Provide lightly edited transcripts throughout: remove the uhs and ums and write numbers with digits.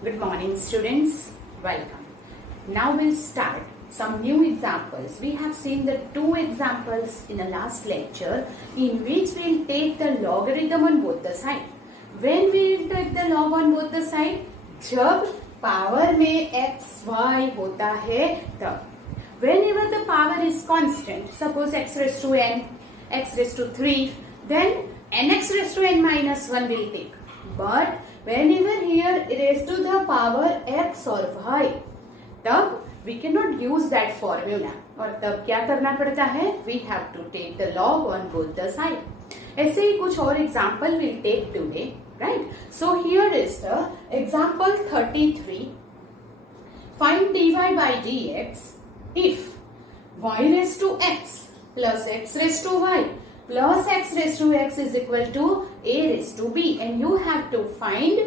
Good morning, students. Welcome. Now we'll start some new examples. We have seen the two examples in the last lecture in which we'll take the logarithm on both the side. When we will take the log on both the side? जब power में x, y होता है तब. Whenever the power is constant, suppose x raised to n, x raised to 3, then nx raised to n minus 1 will take. But whenever here raised to the power x or y, तब we cannot use that formula. और तब क्या करना पड़ता है? We have to take the log on both the side. ऐसे ही कुछ और example we'll take today, right? So here is the example 33. Find dy by dx if y raised to x plus x raised to y plus x raised to x is equal to a raised to b, and you have to find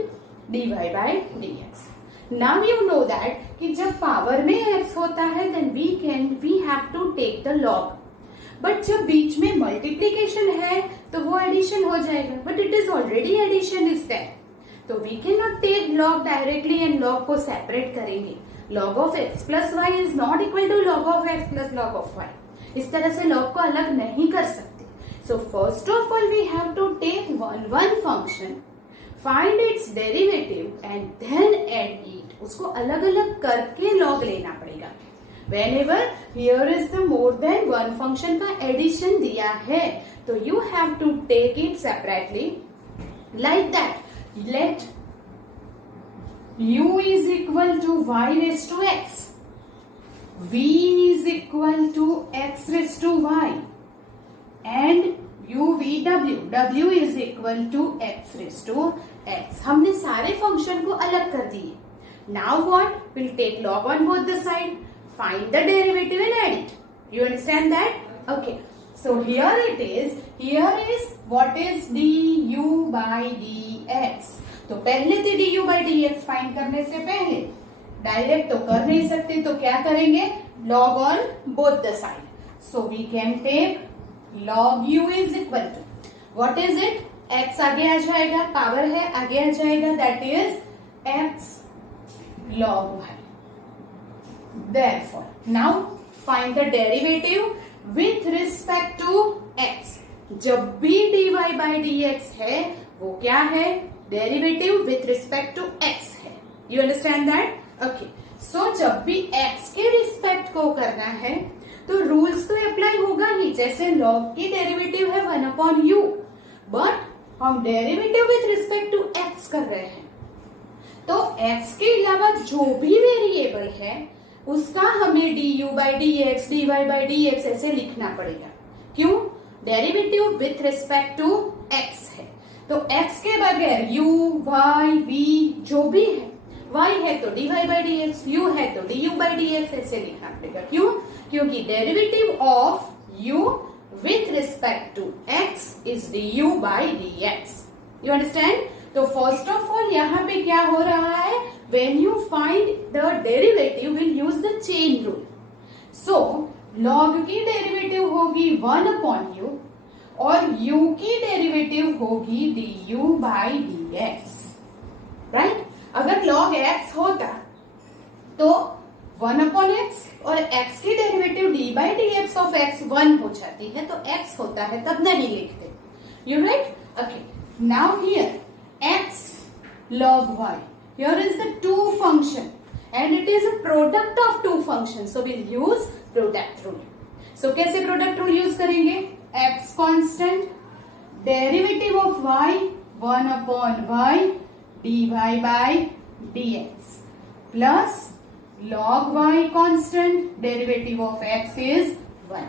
dy by dx. Now you know that कि जब power में x होता है then we have to take the log. But जब बीच में multiplication है तो वो addition हो जाएगा. But it is already addition is there. तो we cannot take log directly and log को separate करेंगे. Log of x plus y is not equal to log of x plus log of y. इस तरह से log को अलग नहीं कर सकते. So first of all we have to take one function, find its derivative and then add it. उसको अलग अलग करके log लेना पड़ेगा. Whenever here is the more than one function का addition दिया है तो you have to take it separately like that. Let u is equal to y raised to x, v is equal to x raised to y, and w is equal to x raised to x. हमने सारे function को अलग कर दिए. Now what? We'll take log on both the side, find the derivative and add it. You understand that? Okay. So here it is. Here is what is du by dx. तो पहले तो du by dx find करने से पहले direct तो कर नहीं सकते, तो क्या करेंगे? log on both the side. So we can take log u is equal to what is it? x आगे आ जाएगा, पावर है आगे आ जाएगा, that is x log y. Therefore now find the derivative with respect to x. जब भी dy by dx है वो क्या है? Derivative with respect to x है. You understand that? Okay. So जब भी x के रिस्पेक्ट को करना है तो रूल्स तो अप्लाई होगा ही. जैसे log की डेरिवेटिव है 1 अपॉन u, बट हम derivative with respect to x कर रहे हैं तो x के अलावा जो भी वेरिएबल है उसका हमें du by dx, dy by dx ऐसे लिखना पड़ेगा. क्यों? Derivative with respect to x है तो x के बगैर u, y, v जो भी है, y है तो dy by dx, u है तो du by dx ऐसे लिखना पड़ेगा. क्यों? क्योंकि derivative of u with respect to x is du by dx. You understand? तो फर्स्ट ऑफ ऑल यहाँ पे क्या हो रहा है? When you find the derivative, we'll use the chain rule. So log की डेरिवेटिव होगी 1 upon u और u की डेरिवेटिव होगी du by dx. राइट? अगर log x होता तो 1 upon x और x की derivative d by dx of x 1 हो जाती है, तो x होता है तब नहीं लिखते. You right? Okay. Now here x log y. Here is the two function and it is a product of two functions. So we'll use product rule. So कैसे product rule use करेंगे? x constant, derivative of y 1 upon y dy by dx plus log y constant, derivative of x is 1.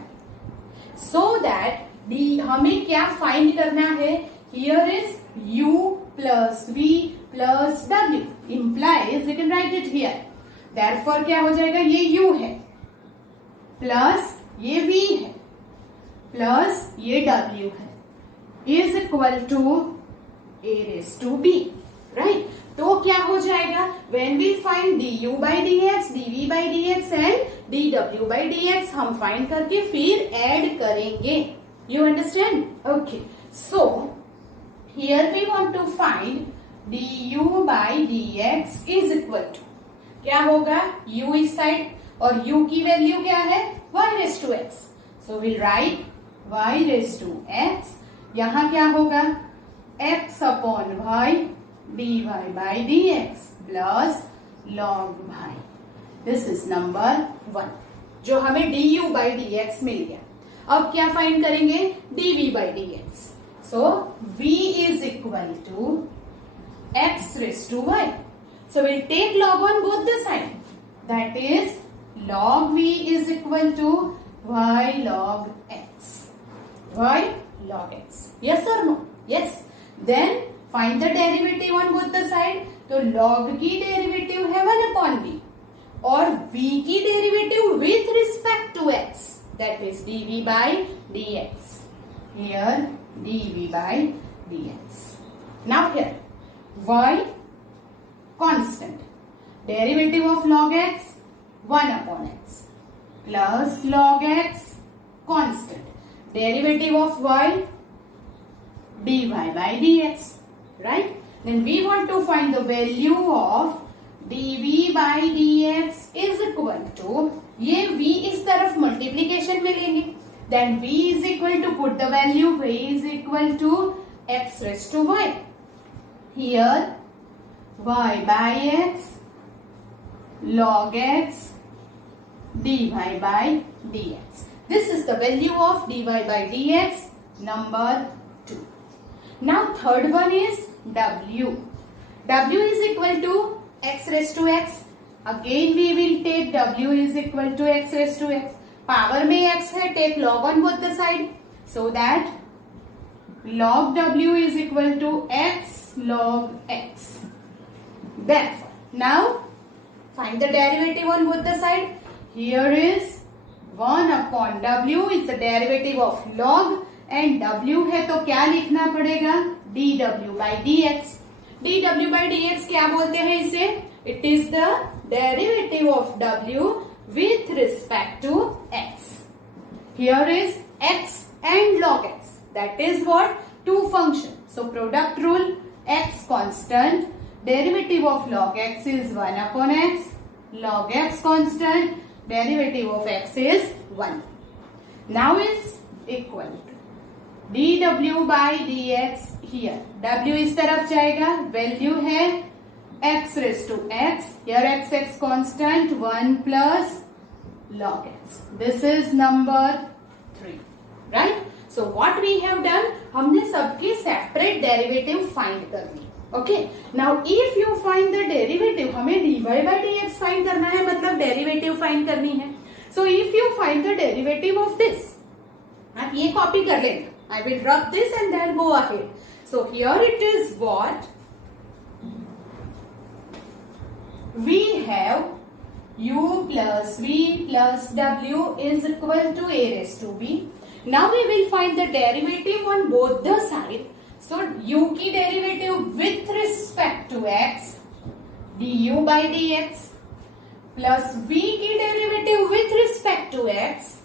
So that हमें क्या find करना है? Here is u plus v plus w implies we can write it here. Therefore क्या हो जाएगा? ये u है plus ये v है प्लस ये w है is equal to a raised to b. right? तो क्या हो जाएगा? When we find du by dx, dv by dx and dw by dx हम फाइंड करके फिर ऐड करेंगे. You understand? Okay. So here we want to find du by dx is equal to, क्या होगा, u इस side और u की value क्या है, y raise to x. So will write y raise to x. यहां क्या होगा, x upon y dy by dx plus log y. This is number 1 जो हमें du by dx मिल गया. अब क्या फाइंड करेंगे, dv by dx. So v is equal to x raised to y. So we'll take log on both the sides. That is log v is equal to y log x. Y log x. Yes or no? Yes. Then find the derivative on both the side. तो log की derivative है 1 upon v और v की derivative with respect to x. That is dv by dx. Here dv by dx. Now here y constant, derivative of log x 1 upon x plus log x constant, derivative of y dy by dx, right? Then we want to find the value of dv by dx is equal to, ये v इस तरफ multiplication में लेंगे, then v is equal to, put the value, v is equal to x raised to y. Here y by x log x dy by dx. This is the value of dy by dx, number 2. Now third one is w. W is equal to x raised to x. Again we will take w is equal to x raised to x. Power में x है, take log on both the side, so that log w is equal to x log x. Therefore, now find the derivative on both the side. Here is 1 upon w is the derivative of log and w है तो क्या लिखना पड़ेगा, dw by dx. dw by dx क्या बोलते हैं इसे, it is the derivative of w with respect to x. Here is x and log x. That is what, two functions. So product rule, x constant, derivative of log x is 1 upon x, log x constant, derivative of x is 1. Now is equal to dw by dx. Here w इस तरफ जाएगा, value है x raised to x, here x constant 1 plus log x. This is number 3, right? So what we have done, हमने सबके separate derivative find कर ली. Okay. Now if you find the derivative, हमें dy by dx find करना है, मतलब derivative find करनी है. So if you find the derivative of this, आप ये copy कर लेना. I will drop this and then go ahead. So here it is what we have, u plus v plus w is equal to a raised to b. Now we will find the derivative on both the sides. So u की derivative with respect to x du by dx plus v की derivative with respect to x,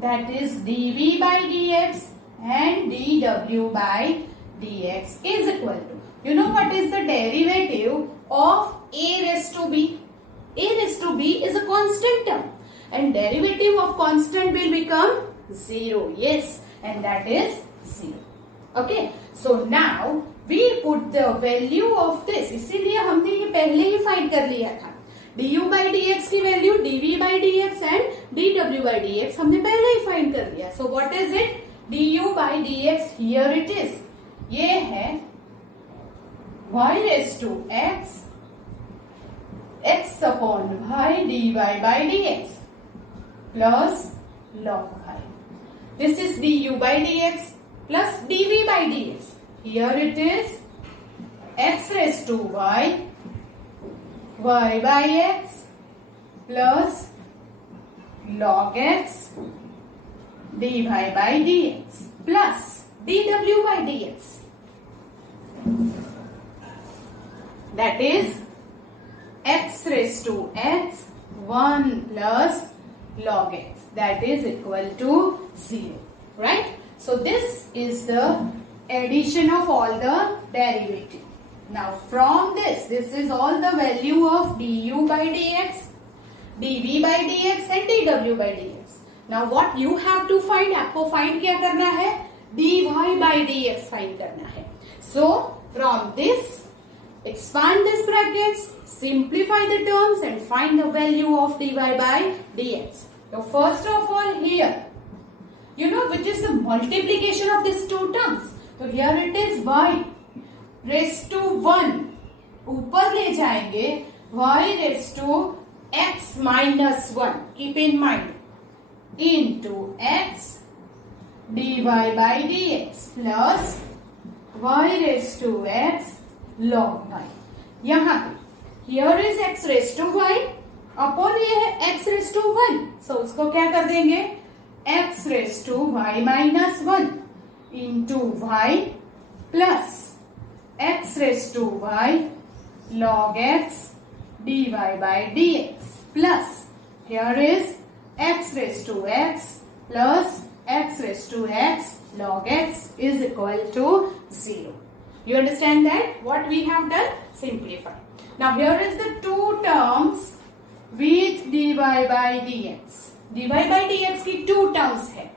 that is dv by dx and dw by dx is equal to, you know what is the derivative of a raised to b? A raised to b is a constant term and derivative of constant will become 0. Yes, and that is 0. Okay, so now we put the value of this. इसीलिए हमने ये पहले ही find कर लिया था. du by dx की value dv by dx and dw by dx हमने पहले ही फाइंड कर लिया. So what is it? du by dx, here it is. ये है y raised to x, x upon y dy by dx plus log y. This is du by dx plus dv by dx. Here it is x raised to y, y by x plus log x dy by dx plus dw by dx. That is x raised to x 1 plus log x, that is equal to 0, right? So this is the addition of all the derivative. Now from this is all the value of du by dx, dv by dx and dw by dx. Now what you have to find, आपको find क्या करना है, dy by dx find करना है. So from this, expand this brackets, simplify the terms and find the value of dy by dx. So first of all here, you know which is the multiplication of these two terms. So here it is y raised to 1, ऊपर ले जाएंगे y raised to x minus 1, keep in mind, into x dy by dx plus y raised to x log y. यहाँ पे here is x raised to y upon ये है x raised to 1, so उसको क्या कर देंगे, x raised to y minus 1 into y plus x raised to y log x dy by dx plus here is x raised to x plus x raised to x log x is equal to 0. You understand that? What we have done? Simplify. Now here is the two terms with dy by dx. dy by dx की two terms है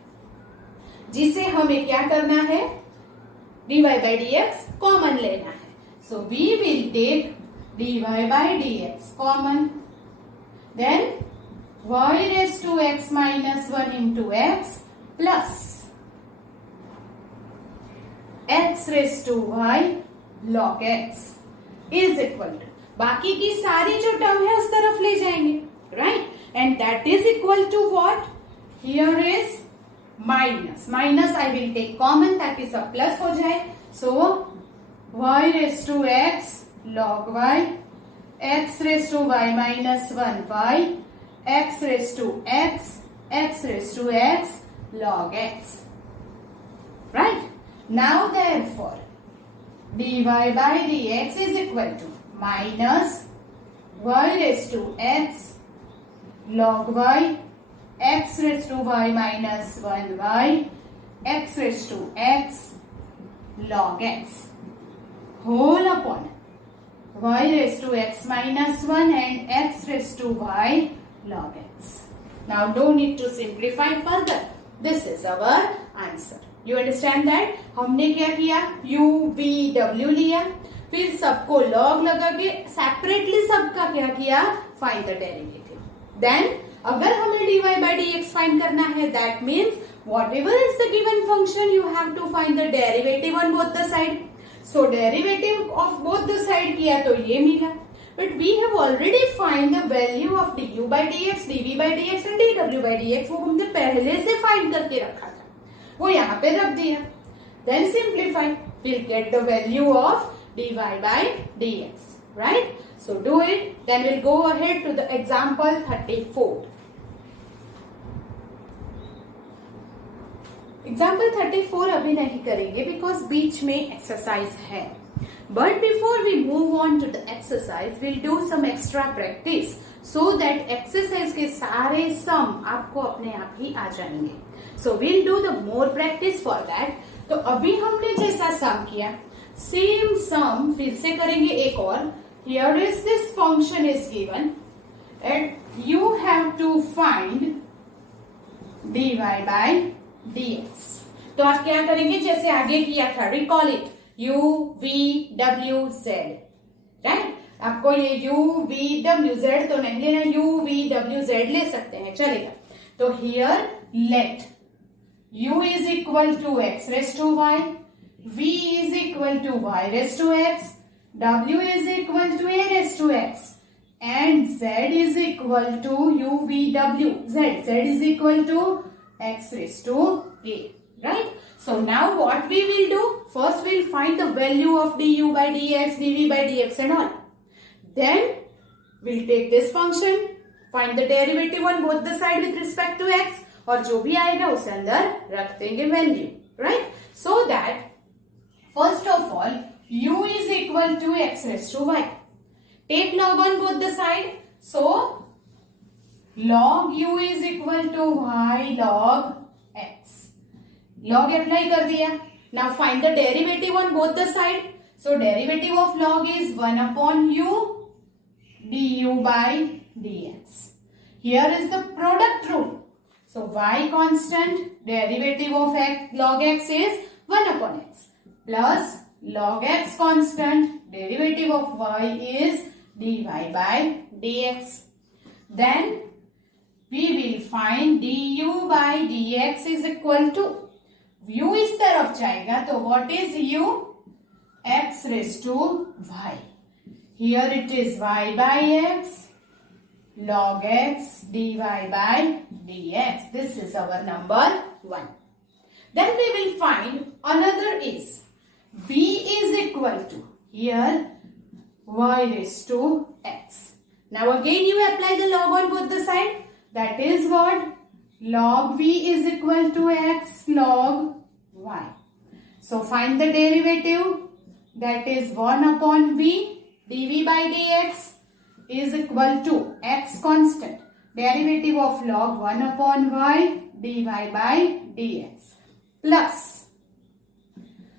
जिसे हमें क्या करना है, dy by dx common लेना है. So we will take dy by dx common, then y raised to x minus 1 into x plus x raised to y log x is equal to, बाकी की सारी जो टर्म है उस तरफ ले जाएंगे, right? And that is equal to what? Here is minus. Minus I will take common ताकि सब प्लस हो जाए. So y raised to x log y, x raised to y minus 1 y, x raised to x, x raised to x log x. Right? Now therefore, dy by dx is equal to minus y raised to x log y, x raised to y minus 1 y, x raised to x log x whole upon y raised to x minus 1 and x raised to y log x. Now no need to simplify further. This is our answer. You understand that? हमने क्या किया, u v w लिया, फिर सबको log लगा के separately सबका क्या किया, find the derivative. Then अगर हमें dy by dx find करना है, that means whatever is the given function you have to find the derivative on both the side. So derivative of both the side किया तो ये मिला. But we have already find the value of du by dx, dv by dx and dw by dx. वो हमने पहले से find करके रखा था, वो यहाँ पे रख दिया. Then simplify, we'll get the value of dy by dx, right? So do it. Then we'll go ahead to the example 34. Example 34 अभी नहीं करेंगे because बीच में exercise है. But before we move on to the exercise, we'll do some extra practice so that exercise के सारे sum आपको अपने आप ही आ जाएंगे. So we'll do the more practice for that. तो अभी हमने जैसा sum किया, same sum फिर से करेंगे एक और. Here is this function is given and you have to find dy by dx. तो आप क्या करेंगे, जैसे आगे किया था, recall it, u v w z, right? आपको ये u v w z तो नहीं लेना, u v w z ले सकते हैं, चलेगा. तो here let u is equal to x raised to y, v is equal to y raised to x, w is equal to a raised to x, and z is equal to u v w z. Z is equal to x raised to a, right? So now what we will do, first we'll find the value of du by dx, dv by dx and all. Then we'll take this function, find the derivative on both the side with respect to x, और जो भी आएगा उसे अंदर रख देंगे value, right? So that first of all u is equal to x raised to y. Take log on both the side. So log u is equal to y log x. Log apply कर दिया. Now find the derivative on both the side. So derivative of log is 1 upon u du by dx. Here is the product rule. So y constant, derivative of x, log x is 1 upon x plus log x constant, derivative of y is dy by dx. Then we will find du by dx is equal to, u इस तरफ जाएगा तो what is u? X raised to y. Here it is y by x log x dy by dx. This is our number 1. Then we will find another is v is equal to, here y raised to x. Now again you apply the log on both the side. That is what? Log v is equal to x log y. So find the derivative. That is 1 upon v dv by dx is equal to x constant, derivative of log 1 upon y dy by dx plus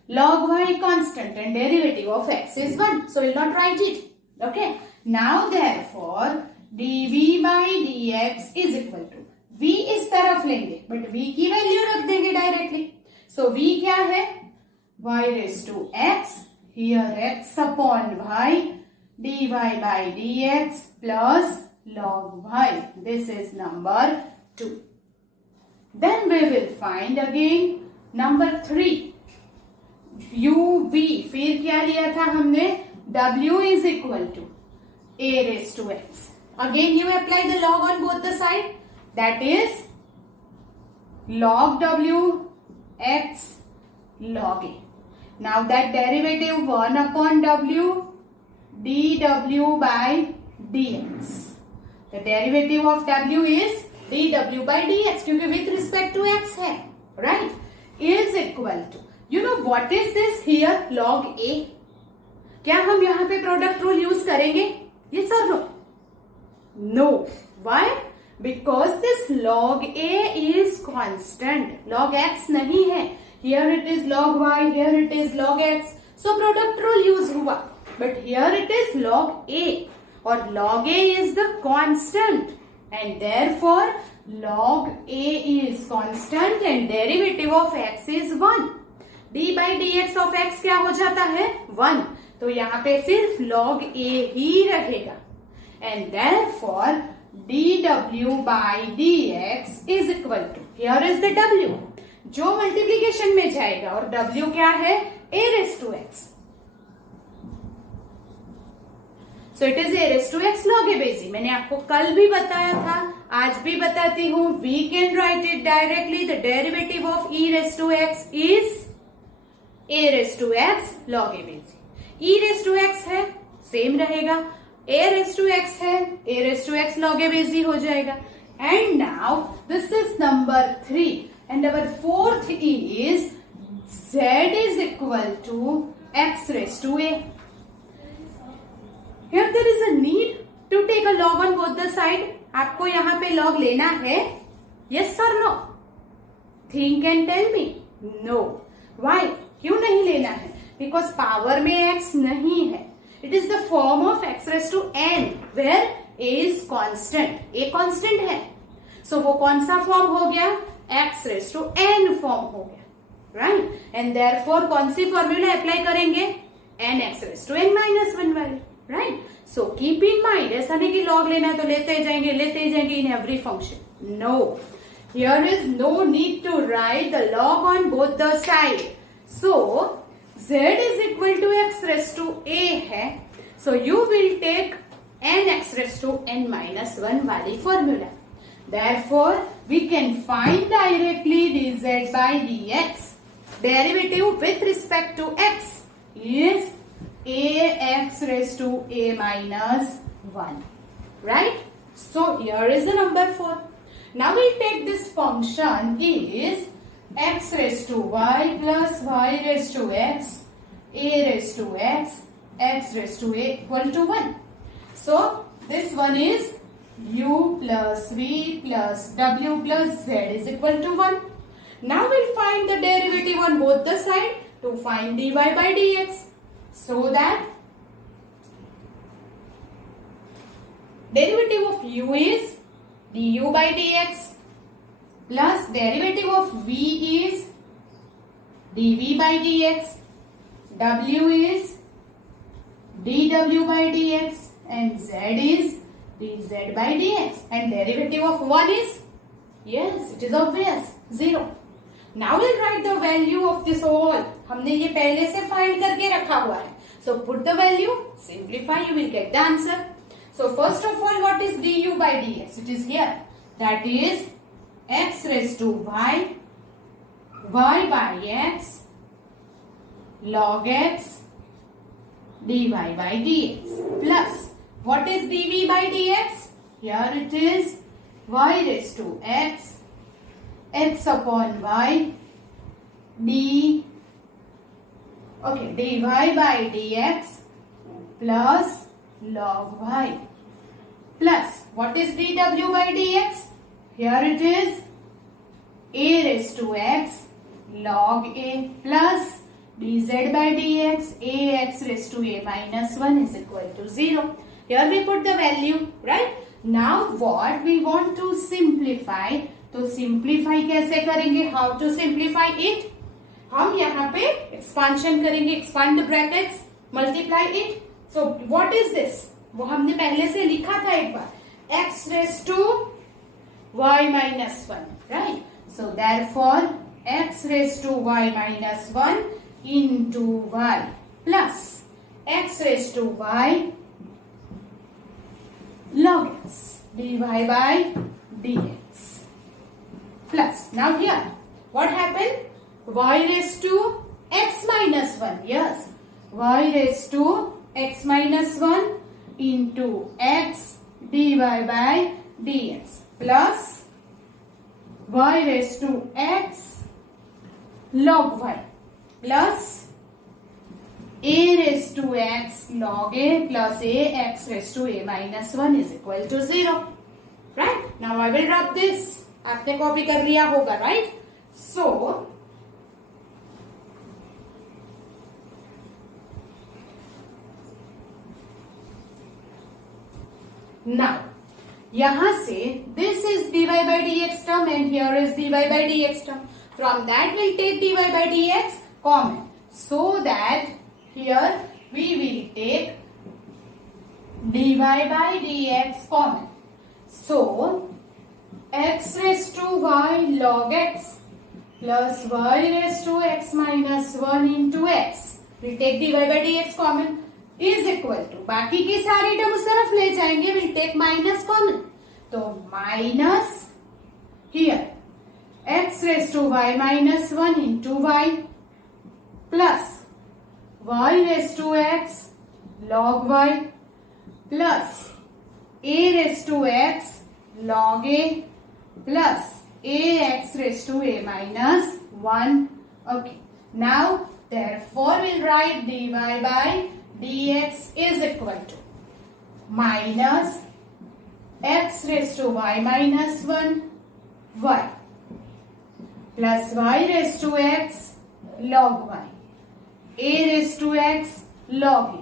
log y constant and derivative of x is 1. So we will not write it. Okay. Now therefore dv by dx is equal to, v इस तरफ लेंगे but v की value रख देंगे directly. So v क्या है? y raised to x, here x upon y dy by dx plus log y. This is number 2. Then we will find again number 3. u v, फिर क्या लिया था हमने? w is equal to a raised to x. Again you apply the log on both the side. That is log w x log a. Now that derivative 1 upon w dw by dx. The derivative of w is dw by dx क्योंकि with respect to x है, right? Is equal to, you know what is this here? Log a. क्या हम यहाँ पे product rule use करेंगे? Yes or no? No. Why? Because this log a is constant. Log x नहीं है. Here it is log y, here it is log x. So product rule use हुआ. But here it is log a. और log a is the constant. And therefore log a is constant and derivative of x is 1. d by dx of x क्या हो जाता है? 1. तो यहाँ पे सिर्फ log a ही रहेगा. And therefore dw by dx is equal to, here is the w जो मल्टीप्लीकेशन में जाएगा और w क्या है? a raised to x. So it is a raised to x log a base. मैंने आपको कल भी बताया था, आज भी बताती हूँ. We can write it directly. The derivative of e raised to x is a raised to x log a base. e raised to x है, सेम रहेगा. a raised to x है, a raised to x log a base हो जाएगा. And now this is number 3. And our fourth is z is equal to x raised to a. Here there is a need to take a log on both the side. आपको यहाँ पे log लेना है? Yes or no? Think and tell me. No. Why? क्यों नहीं लेना है? Because power में x नहीं है. It is the form of x raised to n where a is constant. a constant है. So वो कौन सा form हो गया? x raised to n form हो गया. Right? And therefore कौन सी formula apply करेंगे? n x raised to n minus 1 वाली. Right? So keep in mind, ऐसा नहीं कि log लेना है तो लेते जाएंगे in every function. No. Here is no need to write the log on both the side. So z is equal to x raised to a है. So you will take n x raised to n minus 1 वाली formula. Therefore we can find directly dz by dx. Derivative with respect to x is ax raised to a minus 1. Right? So here is the number 4. Now we take this function is x raised to y plus y raised to x, a raised to x, x raised to a equal to 1. So this one is u plus v plus w plus z is equal to 1. Now we'll find the derivative on both the side to find dy by dx. so that derivative of u is du by dx plus derivative of v is dv by dx, w is dw by dx, and z is dz by dx, and derivative of 1 is, yes, it is obvious, 0. Now we'll write the value of this all. हमने ये पहले से find करके रखा हुआ है. So put the value, simplify, you will get the answer. So first of all, what is du by dx? It is here. That is x raised to y, y by x, log x, dy by dx, plus what is dv by dx? Here it is y raised to x, x upon y, dy by dx plus log y, plus what is dw by dx? Here it is a raised to x log a plus dz by dx ax raised to a minus 1 is equal to 0. Here we put the value, right? Now what we want to simplify, तो simplify कैसे करेंगे? How to simplify it? हम यहाँ पे expansion करेंगे, expand the brackets, multiply it. So what is this? वो हमने पहले से लिखा था एक बार, x raised to y minus 1, right? So therefore x raised to y minus 1 into y plus x raised to y log x dy by dx plus, now here what happened? Y raised to x minus 1, yes, y raised to x minus 1 into x dy by dx plus y raised to x log y plus a raised to x log a plus a x raised to a minus 1 is equal to 0. Right? Now I will rub this. आपने copy कर लिया होगा, right? So now यहाँ से this is dy by dx term and here is dy by dx term. From that we'll take dy by dx common, so that here we will take dy by dx common. So x raised to y log x plus y raised to x minus 1 into x, we take dy by dx common, is equal to, बाकी की सारी term उस तरफ ले जाएंगे, we'll take minus common, तो minus here x raised to y minus 1 into y plus y raised to x log y plus a raised to x log a plus ax raised to a minus 1. Okay. Now, therefore, we'll write dy by dx is equal to minus x raised to y minus 1 y plus y raised to x log y a raised to x log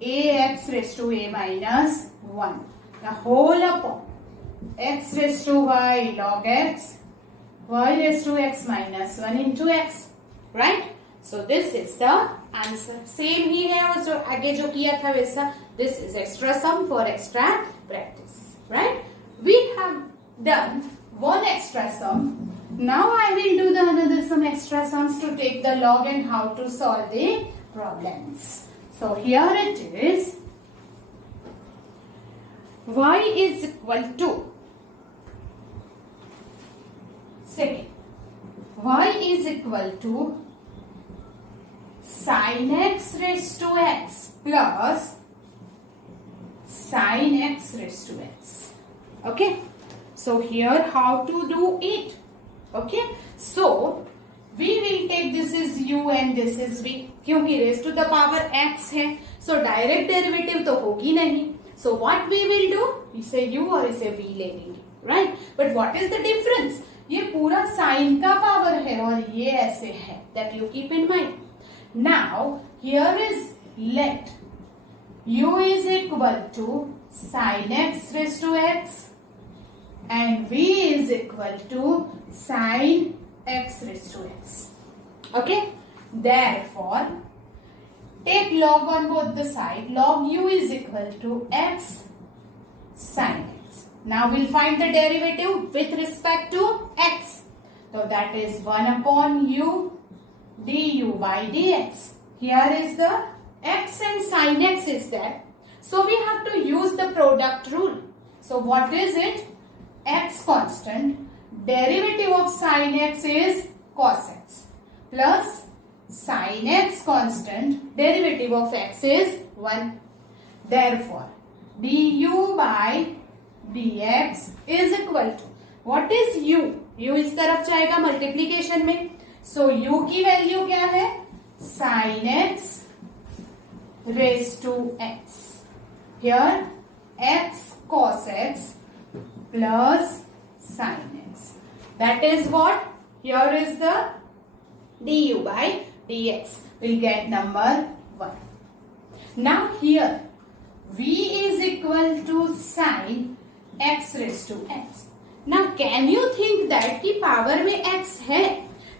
a ax raised to a minus 1 the whole upon x raised to y log x y raised to x minus 1 into x, right? So this is the answer. Same ही है और जो आगे जो किया था वैसा. This is extra sum for extra practice, right? We have done one extra sum. Now I will do the another some extra sums to take the log and how to solve the problems. So here it is. Y is equal to second. Y is equal to sin x raised to x plus sin x raised to x. Okay. So here how to do it. Okay. So we will take this is u and this is v. क्योंकि raised to the power x है. So direct derivative तो होगी नहीं. So what we will do? इसे u और इसे v ले लेंगे. Right. But what is the difference? ये पूरा sin का पावर है और ये ऐसे है. That you keep in mind. Now here is let u is equal to sin x raised to x and v is equal to sin x raised to x. Okay, therefore take log on both the side. Log u is equal to x sin x. Now we'll find the derivative with respect to x. So that is 1 upon u du by dx. Here is the x and sin x is there. So we have to use the product rule. So what is it? X constant. Derivative of sin x is cos x. Plus sin x constant. Derivative of x is 1. Therefore, du by dx is equal to, what is u? u इस तरफ जाएगा multiplication में. So u की value क्या है? sin x raised to x. Here x cos x plus sin x. That is what? Here is the du by dx. We'll get number 1. Now here v is equal to sin x raised to x. Now can you think that कि power में x है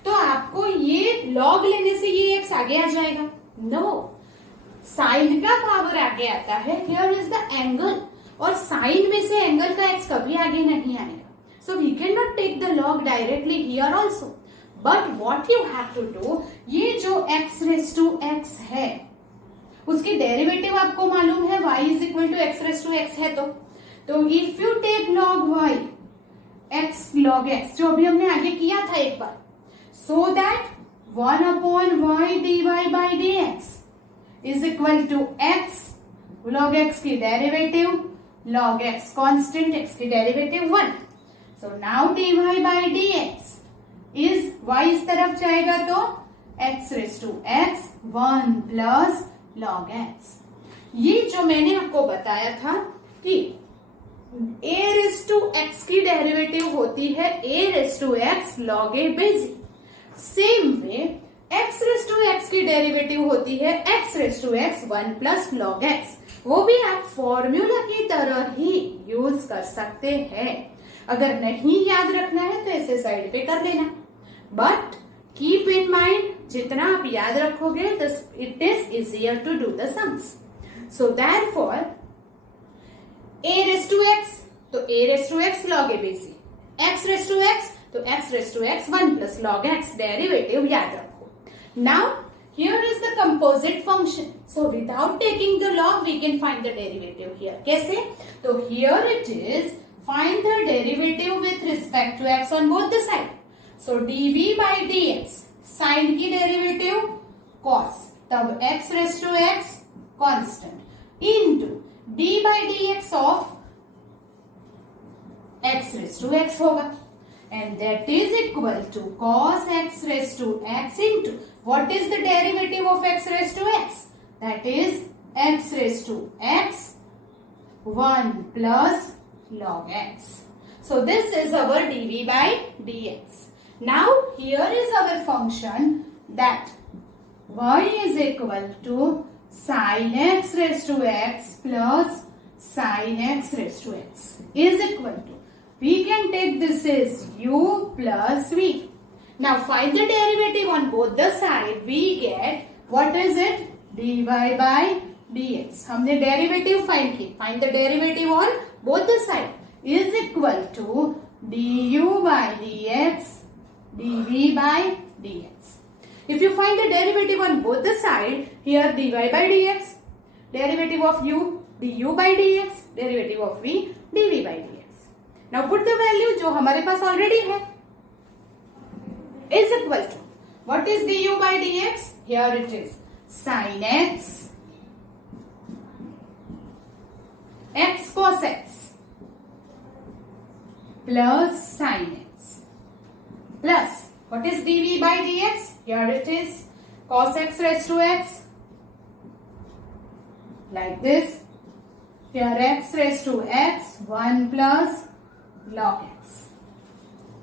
तो आपको ये log लेने से ये x आगे आ जाएगा? No. साइन का पावर आगे आता है. Here is the angle. और साइन में से एंगल का x कभी आगे नहीं आएगा. So we cannot take the log directly here also. But what you have to do, ये जो x raised to x है उसकी डेरिवेटिव आपको मालूम है y is equal to x raised to x है. तो if you take log y, x log x जो अभी हमने आगे किया था एक बार, so that 1 upon y dy by dx is equal to x log x की derivative log x constant x की derivative 1. So now dy by dx is y इस तरफ जाएगा तो x raised to x 1 plus log x. ये जो मैंने आपको बताया था कि a raised to x की डेरिवेटिव होती है a raised to x log a basic. Same way x raised to x की डेरिवेटिव होती है x raised to x 1 plus log x. वो भी आप फॉर्मूला की तरह ही यूज कर सकते हैं. अगर नहीं याद रखना है तो ऐसे साइड पे कर लेना. बट कीप इन माइंड, जितना आप याद रखोगे it is easier to do the sums. So therefore a raised to x तो a raised to x log a basic, x raised to x तो x raised to x 1 plus log x derivative याद रखो. Now here is the composite function. So without taking the log we can find the derivative here. कैसे? तो here it is find the derivative with respect to x on both the side. So dv by dx sin की derivative cos, तब x raised to x constant into d by dx of x raised to x होगा. And that is equal to cos x raised to x into, what is the derivative of x raised to x? That is x raised to x 1 plus log x. So this is our dv by dx. Now here is our function that y is equal to sin x raised to x plus sin x raised to x is equal to, we can take this as u plus v. Now find the derivative on both the side. We get, what is it? dy by dx. हमने derivative find की. Find the derivative on both the side is equal to du by dx dv by dx. If you find the derivative on both the side, here dy by dx, derivative of u du by dx, derivative of v dv by dx. Now put the value जो हमारे पास already है is equal to, what is du by dx? Here it is sin x x cos x plus sin x plus, what is dv by dx? Here it is cos x raised to x like this. Here x raised to x 1 plus log x.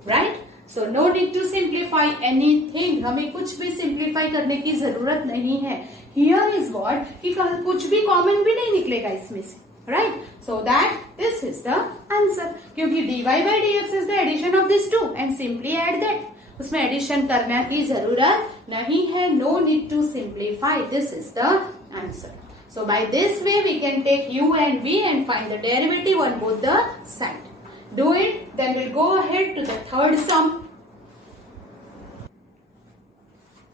Right? So no need to simplify anything, हमें कुछ भी simplify करने की जरूरत नहीं है. Here is what कि कुछ भी कॉमन भी नहीं निकलेगा इसमें से, right. So that this is the answer, क्योंकि dy by dx is the addition of this two and simply add that. उसमें एडिशन करने की जरूरत नहीं है. No need to simplify. This is the answer. So by this way we can take u and v and find the derivative on both the side. Do it, then we'll go ahead to the third sum.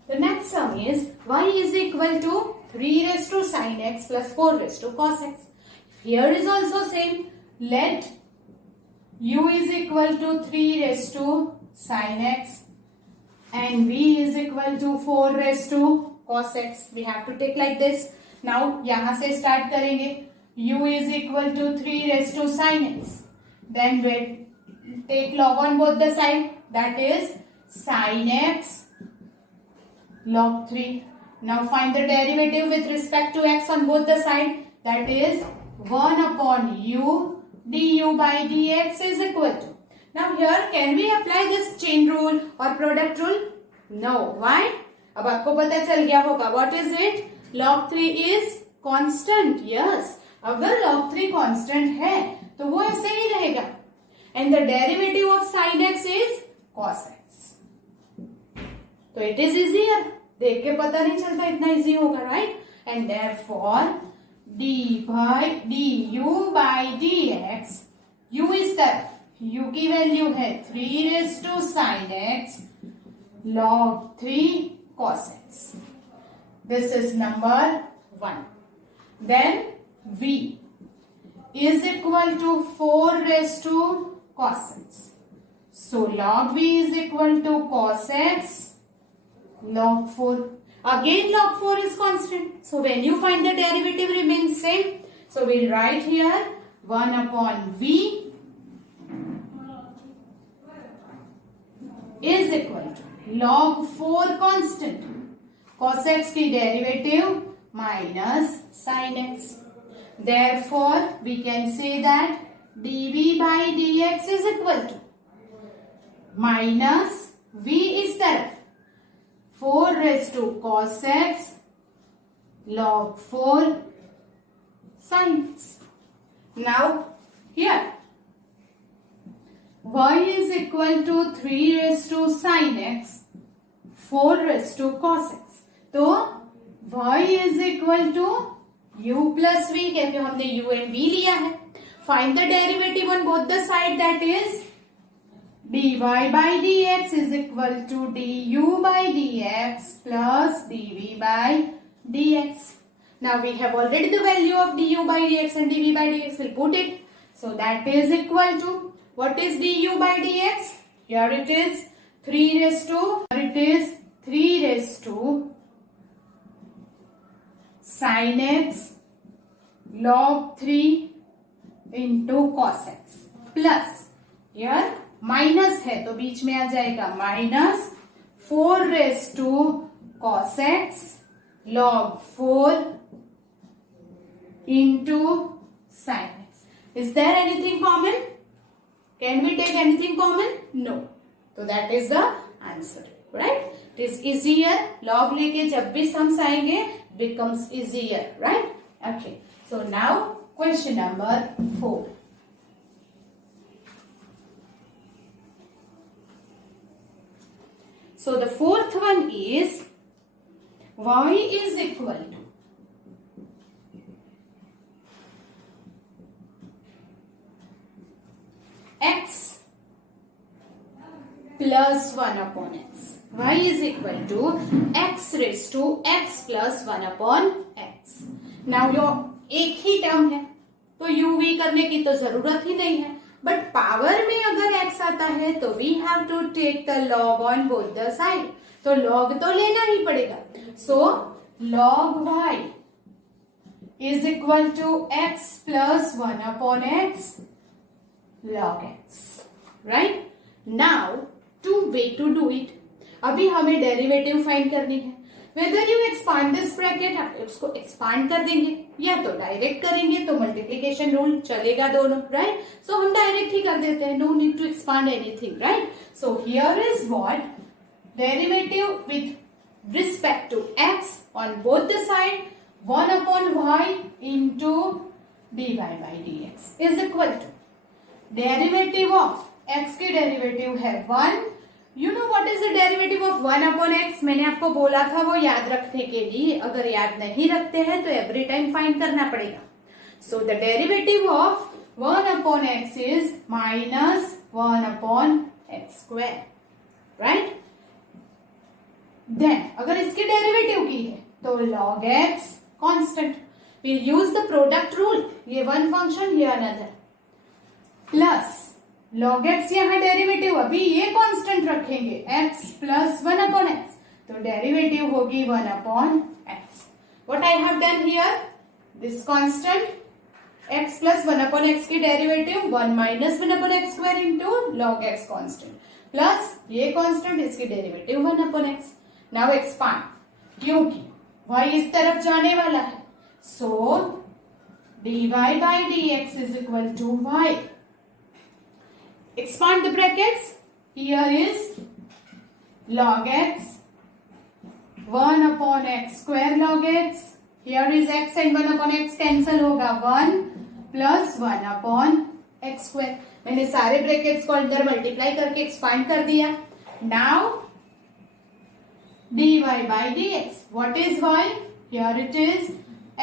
The next sum is y is equal to 3 raised to sin x plus 4 raised to cos x. Here is also same. Let u is equal to 3 raised to sin x and v is equal to 4 raised to cos x. We have to take like this. Now यहां से start करेंगे. u is equal to 3 raised to sin x. Then we take log on both the side. That is sin x log 3. Now find the derivative with respect to x on both the side. That is 1 upon u du by dx is equal to. Now here can we apply this chain rule or product rule? No. Why? अब आपको पता चल गया होगा. What is it? log 3 is constant. Yes. अगर log 3 constant है तो वो ऐसे ही रहेगा. And the derivative of sin x is cos x. तो it is easier. देख के पता नहीं चलता इतना इजी होगा, right? And therefore du by dx, u इस तरफ u की वैल्यू है 3 raised to sin x log 3 cos x. This is number 1. Then v is equal to 4 raised to cos x. So log v is equal to cos x log 4. Again log 4 is constant. So when you find the derivative remains same. So we'll write here 1 upon v is equal to log 4 constant cos x की derivative minus sin x. Therefore, we can say that dv by dx is equal to minus v इस तरफ 4 raised to cos x log 4 sin x. Now, here y is equal to 3 raised to sin x 4 raised to cos x. तो y is equal to u plus v, क्योंकि हमने u and v लिया है. Find the derivative on both the side. That is dy by dx is equal to du by dx plus dv by dx. Now we have already the value of du by dx and dv by dx. We'll put it. So that is equal to, what is du by dx? Here it is 3 raised to sin x log 3 into cos x plus here minus है तो बीच में आ जाएगा minus 4 raised to cos x log 4 into sin x. Is there anything common? Can we take anything common? No. So that is the answer, right? It is easier. log लेके जब भी sums आएंगे becomes easier, right? Okay. So now question number 4. So the fourth one is y is equal to x plus 1 upon x. y is equal to x raised to x plus 1 upon x. Now यो एक ही term है तो u v करने की तो जरूरत ही नहीं है. But power में अगर x आता है तो we have to take the log on both the side. तो लॉग तो लेना ही पड़ेगा. So log y is equal to x plus 1 upon x log x. Right? Now, two way to do it. अभी हमें डेरिवेटिव फाइंड करनी है. Whether you expand this bracket, आप उसको एक्सपांड कर देंगे या तो डायरेक्ट करेंगे तो मल्टीप्लीकेशन रूल चलेगा दोनों, राइट? सो हम डायरेक्ट ही कर देते हैं, no need to expand anything, right? So here is what derivative with respect to x on both the side 1 upon y into dy by dx is equal to derivative of x की derivative है 1. You know what is the derivative of 1 upon x? मैंने आपको बोला था वो याद रखने के लिए, अगर याद नहीं रखते हैं तो एवरी टाइम फाइंड करना पड़ेगा. So the derivative of 1 upon x is minus 1 upon x square, right? Then अगर इसकी डेरिवेटिव की है तो log x constant, we'll use the product rule, ये वन फंक्शन ये अनदर, प्लस log x यहाँ डेरिवेटिव, अभी ये कांस्टेंट रखेंगे x प्लस 1 अपॉन x, तो डेरिवेटिव होगी 1 upon x. What I have done here, this constant x plus 1 upon x की derivative 1 minus 1 upon x square into log x constant, plus ये constant इसकी derivative 1 upon x. Now expand, क्योंकि y इस तरफ जाने वाला है, सो dy by dx is equal to y. Expand the brackets. Here is log x 1 upon x square log x. Here is x and 1 upon x cancel होगा 1 plus 1 upon x square. मैंने सारे brackets को अंदर multiply करके expand कर दिया. Now dy by dx. What is y? Here it is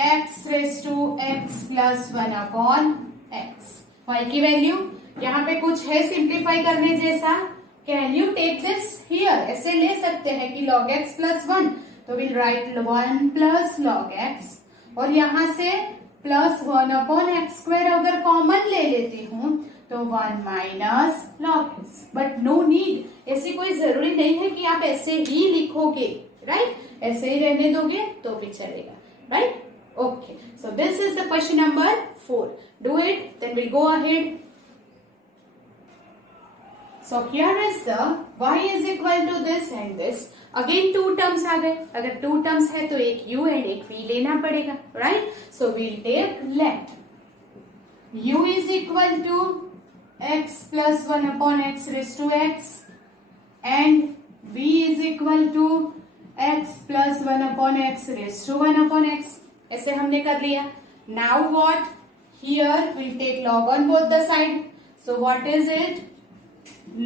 x raised to x plus 1 upon x. y की value यहाँ पे कुछ है सिंप्लीफाई करने जैसा. Can you take this here, ऐसे ले सकते हैं कि log x प्लस 1, तो will write 1 plus log x, और यहाँ से प्लस 1 अपॉन एक्स स्क्वायर अगर कॉमन ले लेती हूँ तो 1 minus log x. But no need, ऐसी कोई जरूरी नहीं है कि आप ऐसे ही लिखोगे, राइट? ऐसे ही रहने दोगे तो भी चलेगा, right? Okay, so this is the question number 4. Do it, then will go ahead. So here is the y is equal to this and this. Again two terms आ गए. अगर two terms है तो एक u and एक v लेना पड़ेगा, right? So we'll take let u is equal to x plus 1 upon x raised to x and v is equal to x plus 1 upon x raised to 1 upon x. ऐसे हमने कर लिया. Now what? Here we'll take log on both the side. So what is it?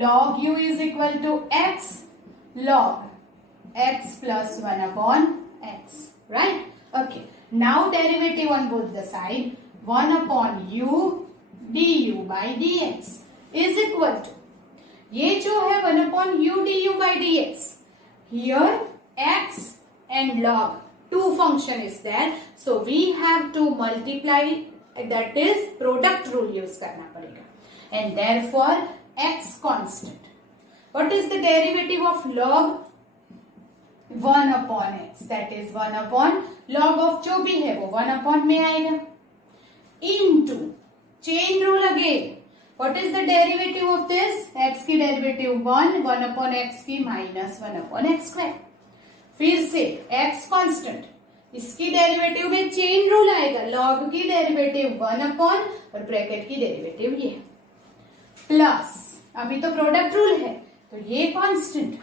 Log u is equal to x log x plus 1 upon x, right? Okay, now derivative on both the side 1 upon u du by dx is equal to, ये जो है 1 upon u du by dx, here x and log two function is there, so we have to multiply, that is product rule use करना पड़ेगा, and therefore x constant. What is the derivative of log 1 upon x? That is 1 upon log of जो भी है वो 1 upon में आएगा into chain rule again. What is the derivative of this? x की derivative 1 upon x की minus 1 upon x square. फिर से x constant, इसकी डेरिवेटिव में चेन रूल आएगा. log की डेरिवेटिव 1 upon और ब्रैकेट की डेरिवेटिव ये प्लस, अभी तो प्रोडक्ट रूल है तो ये कांस्टेंट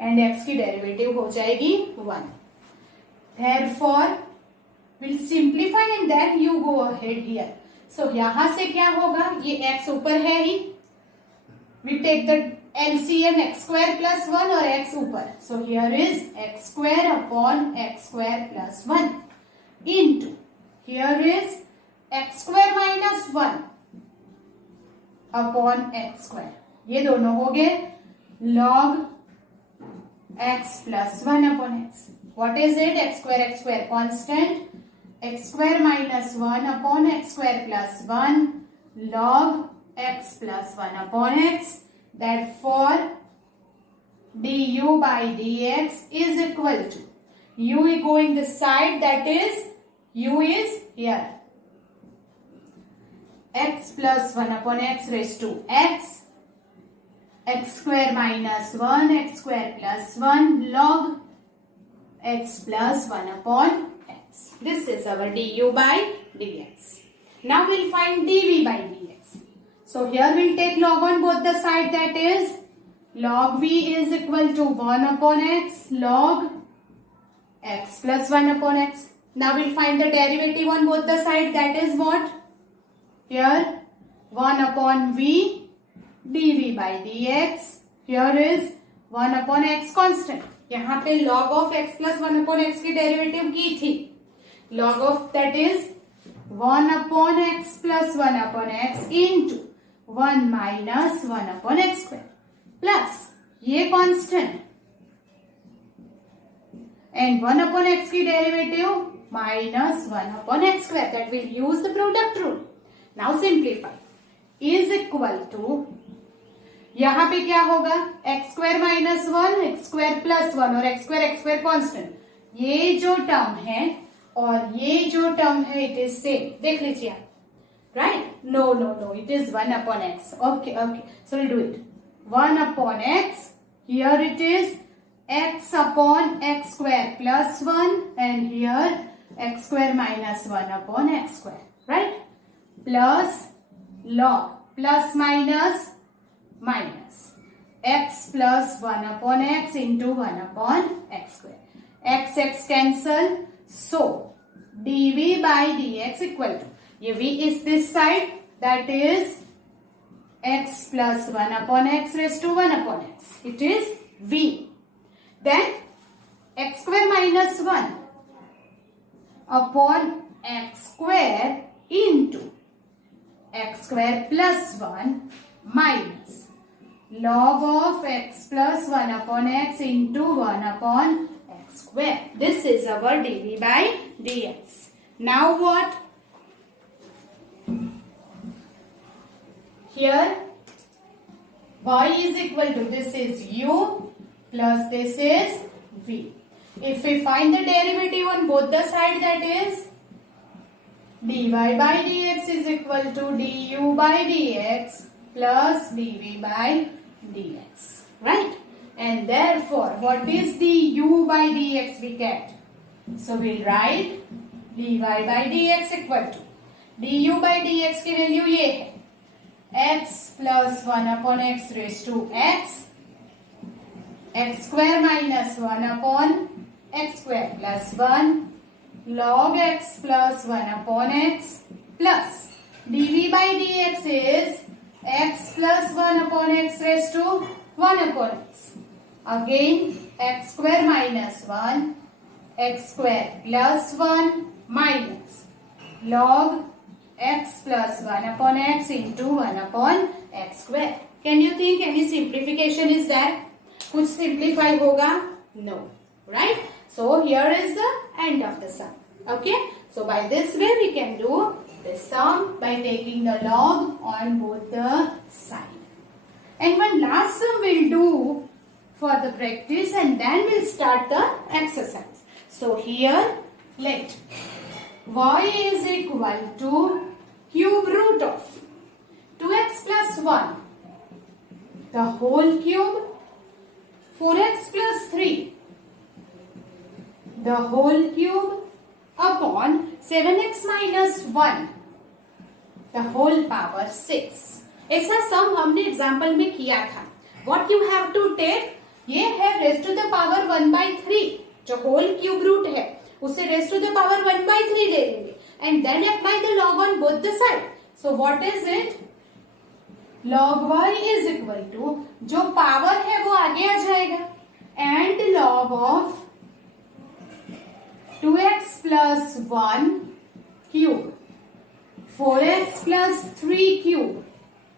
एंड x की डेरिवेटिव हो जाएगी 1. Therefore we'll simplify and then you go ahead here. So यहां से क्या होगा, ये x ऊपर है ही, we take the LCM x square plus 1 और x ऊपर, so here is x square upon x square plus 1 into here is x square minus 1 upon x square, ये दोनों हो गए log x plus 1 upon x. What is it? X square constant, x square minus 1 upon x square plus 1 log x plus 1 upon x. Therefore du by dx is equal to, u is going this side, that is u is here, x plus 1 upon x raised to x x square minus 1 x square plus 1 log x plus 1 upon x. This is our du by dx. Now we'll find dv by dx. So here we'll take log on both the sides, that is log v is equal to 1 upon x log x plus 1 upon x. Now we'll find the derivative on both the sides, that is what? Here 1 upon v dv by dx. Here is 1 upon x constant. यहाँ पे log of x plus 1 upon x की derivative की थी. Log of that is 1 upon x plus 1 upon x into 1 minus 1 upon x square plus ये constant and 1 upon x की derivative minus 1 upon x square, that will use the product rule. Now simplify is equal to, यहाँ पे क्या होगा x square minus 1 x square plus 1 और x square constant. ये जो term है और ये जो टर्म है इट इज सेम. देख लीजिए आप. Right? No. It is 1 upon x. Okay. So we'll do it. 1 upon x. Here it is x upon x square plus 1 and here x square minus 1 upon x square. Right? Plus log plus minus x plus 1 upon x into 1 upon x square. X cancel. So dv by dx equal to, ये v is this side, that is x plus 1 upon x raised to 1 upon x. It is v. Then x square minus 1 upon x square into x square plus 1 minus log of x plus 1 upon x into 1 upon x square. This is our dv by dx. Now what? Here y is equal to, this is u plus this is v. If we find the derivative on both the sides, that is dy by dx is equal to du by dx plus dv by dx. Right? And therefore, what is the u by dx we get? So we'll write dy by dx equal to du by dx की value ये है x plus 1 upon x raised to x square minus 1 upon x square plus 1 log x plus 1 upon x plus dv by dx is x plus 1 upon x raised to 1 upon x. Again x square minus 1 x square plus 1 minus log x plus 1 upon x into 1 upon x square. Can you think any simplification is there? कुछ simplify होगा? No. Right? So here is the end of the sum. Okay? So by this way we can do the sum by taking the log on both the sides. And one last sum we'll do for the practice and then we'll start the exercise. So here let y is equal to cube root of 2x plus 1 the whole cube, 4x plus 3 the whole cube upon 7x minus 1 the whole power 6. ऐसा सम हमने example में किया था. What you have to take, ये है rest to the power 1/3 जो whole cube root है उसे रेस्ट टू द पावर 1/3 ले लेंगे and then apply the log on both the side. So what is it? Log y is equal to, जो power है वो आगे आ जाएगा and log of 2x plus 1 cube, 4x plus 3 cube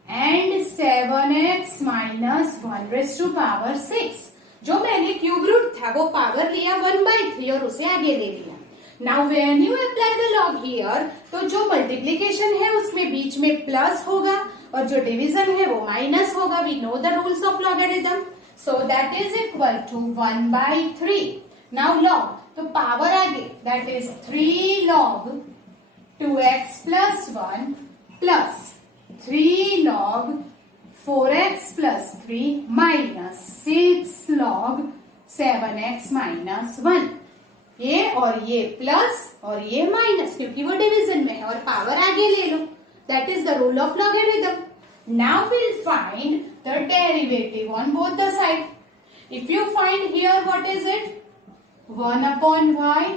and 7x minus 1 raised to power 6. जो मैंने cube root था वो power लिया 1/3 और उसे आगे ले लिया. Now when you apply the log here, तो जो मल्टीप्लीकेशन है उसमें बीच में प्लस होगा और जो डिवीजन है वो माइनस होगा. We know the rules of logarithm. So that is equal to 1/3. Now log, तो पावर आगे, that is 3 log 2x plus 1 plus 3 log 4x plus 3 minus 6 log 7x minus 1. ये और ये प्लस और ये माइनस, क्योंकि वो डिवीजन में है और पावर आगे ले लो. That is the rule of logarithm. Now we'll find the derivative on both the side. If you find here, what is it? 1 upon y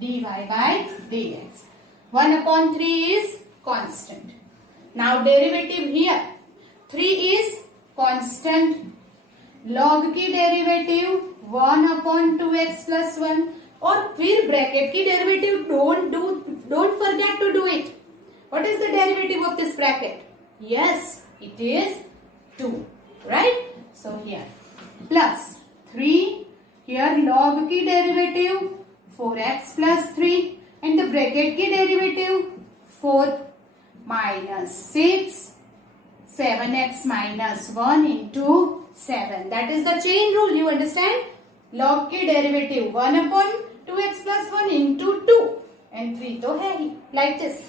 dy by dx. 1 upon 3 is constant. Now derivative here. 3 is constant. log की derivative 1 upon 2x plus 1. और फिर bracket की derivative don't forget to do it. What is the derivative of this bracket? Yes, it is 2, right? So here plus 3, here log की derivative 4x plus 3 and the bracket की derivative 4 minus 6 7x minus 1 into 7. That is the chain rule, you understand? log की derivative 1 upon 2x plus 1 into 2 and 3 तो है ही, like this.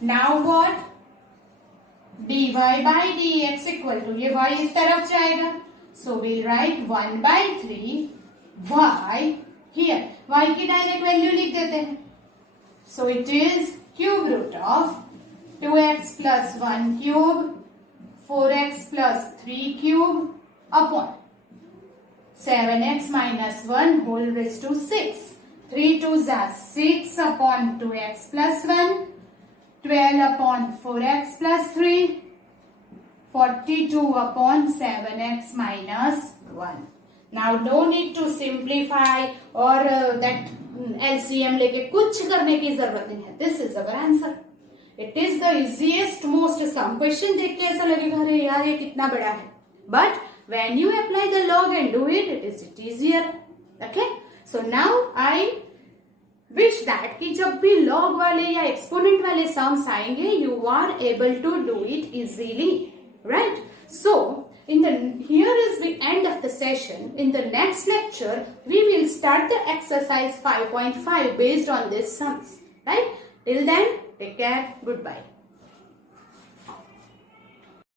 Now what? dy by dx equal to, ये y इस तरफ जाएगा, so we'll write 1 by 3 y here. y की direct value लिख देते हैं, so it is cube root of 2x plus 1 cube 4x plus 3 cube upon 7x minus 1 whole raised to 6. 3 2s are 6 upon 2x plus 1, 12 upon 4x plus 3, 42 upon 7x minus 1. Now no need to simplify और that LCM लेके कुछ करने की जरूरत नहीं है. This is our answer. It is the easiest most sum. Question देख के ऐसा लगेगा अरे यार ये कितना बड़ा है, but when you apply the log and do it, it is easier. Okay? So now I wish that कि जब भी log वाले या exponent वाले sums आएंगे, you are able to do it easily, right? So here is the end of the session. In the next lecture, we will start the exercise 5.5 based on these sums, right? Till then, take care. Goodbye.